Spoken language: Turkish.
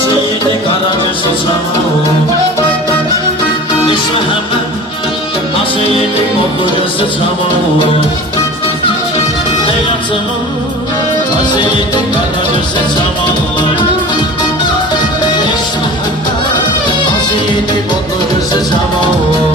Aşıydı kara gözü çamur İşte hemen aşıydı koklu gözü çamur Hayatımın aşıydı kara gözü çamur İşte hemen aşıydı koklu gözü çamur